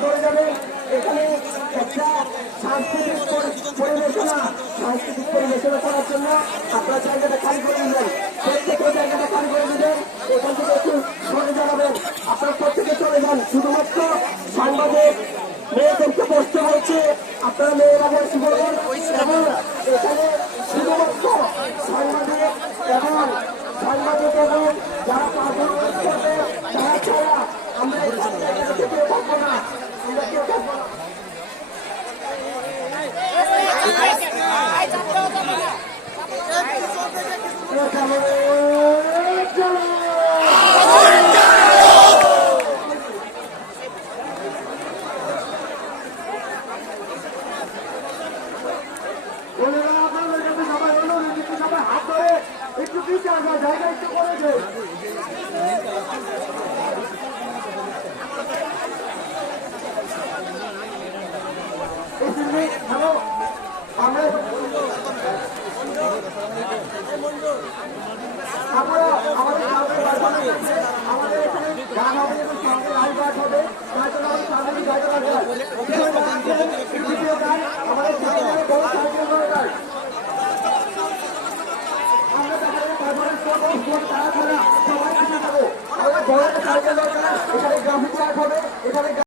সরে যাবেন। এখানে একটা সাংস্কৃতিক পরিবেশনা করার জন্য আপনার জায়গাটা খালি করে দিবেন। প্রত্যেকে জায়গাটা খালি করে দিবেন। এখান থেকে একটু সরে দাঁড়াবেন। আপনার প্রত্যেকে চলে যান। শুধুমাত্র সাংবাদিক মেয়েদেরকে বসতে বলছে, আপনারা মেয়েরা বসে বলুন। এবং এখানে শুধুমাত্র সাংবাদিক এবং যারা পারফরমেন্স করবে তারা ছাড়া আমরা কেউ থাকবো না, আমরা কেউ থাকবো না। একটু বিচার জায়গা একটু করে দেয়। আমাদের এখানে গান হবে এবং সামনে লাইভ গান হবে, তার জন্য আমাদের সামনে জায়গা দরকার। আমাদের সামনে বড় সাইকেল দরকার। আমরা তারা ছাড়া সবাই আসে যাবো। আমাদের বড় সাইকেল দরকার। এখানে গ্রাফিক লাইভ হবে, এখানে